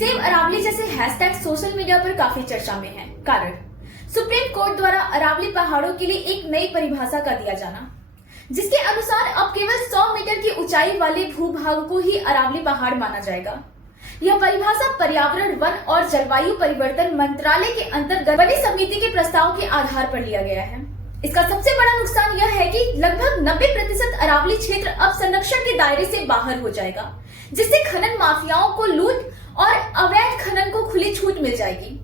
Save Aravalli जैसे hashtag social media पर काफी चर्चा में है। कारण सुप्रीम कोर्ट द्वारा अरावली पहाड़ों के लिए एक नई परिभाषा का दिया जाना, जिसके अनुसार अब केवल 100 मीटर की ऊंचाई वाले भूभाग को ही अरावली पहाड़ माना जाएगा। यह परिभाषा पर्यावरण, वन और जलवायु परिवर्तन मंत्रालय के अंतर्गत बनी समिति के प्रस्ताव के आधार पर लिया गया है। इसका सबसे बड़ा नुकसान यह है कि लगभग 90% अरावली क्षेत्र अब संरक्षण के दायरे से बाहर हो जाएगा, जिससे खनन माफियाओं को लूट और अवैध खनन को खुली छूट मिल जाएगी।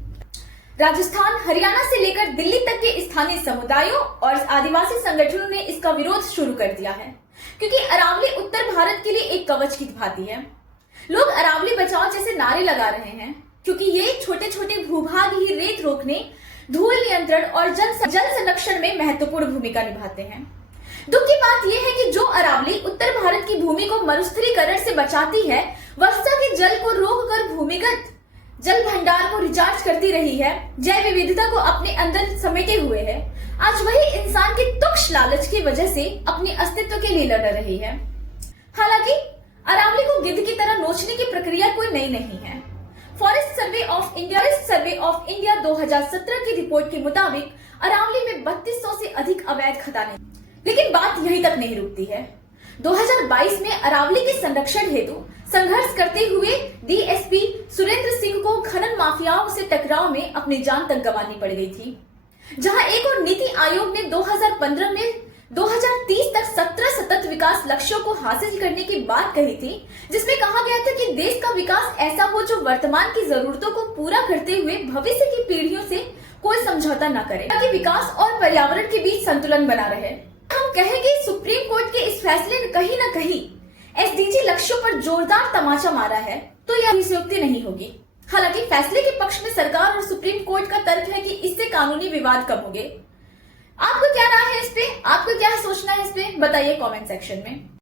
राजस्थान, हरियाणा से लेकर दिल्ली तक के स्थानीय समुदायों और आदिवासी संगठनों ने इसका विरोध शुरू कर दिया है, क्योंकि अरावली उत्तर भारत के लिए एक कवच की भांति है। लोग अरावली बचाओ जैसे नारे लगा रहे हैं, क्योंकि ये छोटे छोटे भूभाग ही रेत रोकने, धूल नियंत्रण और जल संरक्षण में महत्वपूर्ण भूमिका निभाते हैं। दुख की बात यह है कि जो अरावली उत्तर भारत की भूमि को मरुस्थलीकरण से बचाती है, वर्षा के जल को रोककर भूमिगत जल भंडार को रिचार्ज करती रही है, जैव विविधता को अपने अंदर समेटे हुए है, आज वही इंसान के तुच्छ लालच की वजह से अपने अस्तित्व के लिए लड़ रही है। हालांकि अरावली को गिद्ध की तरह नोचने की प्रक्रिया कोई नई नहीं है। फॉरेस्ट सर्वे ऑफ इंडिया 2017 की रिपोर्ट के मुताबिक अरावली में 3200 से अधिक अवैध खदानें। लेकिन बात यहीं तक नहीं रुकती है। 2022 में अरावली के संरक्षण हेतु संघर्ष करते हुए डीएसपी सुरेंद्र सिंह को खनन माफियाओं से टकराव में अपनी जान तक गंवानी पड़ गई थी। जहां एक और नीति आयोग ने 2015 में 2030 तक 17 सतत विकास लक्ष्यों को हासिल करने की बात कही थी, जिसमें कहा गया था कि देश का विकास ऐसा हो जो वर्तमान की जरूरतों को पूरा करते हुए भविष्य की पीढ़ियों से कोई समझौता न करे, ताकि विकास और पर्यावरण के बीच संतुलन बना रहे। हम कहेंगे सुप्रीम कोर्ट के इस फैसले ने कहीं न कहीं एसडीजी लक्ष्यों पर जोरदार तमाचा मारा है, तो यह अतिशयोक्ति नहीं होगी। हालांकि फैसले के पक्ष में सरकार और सुप्रीम कोर्ट का तर्क है कि इससे कानूनी विवाद कम होंगे। आपको क्या राय है इस पे? आपको क्या सोचना है इस पे? बताइए कमेंट सेक्शन में।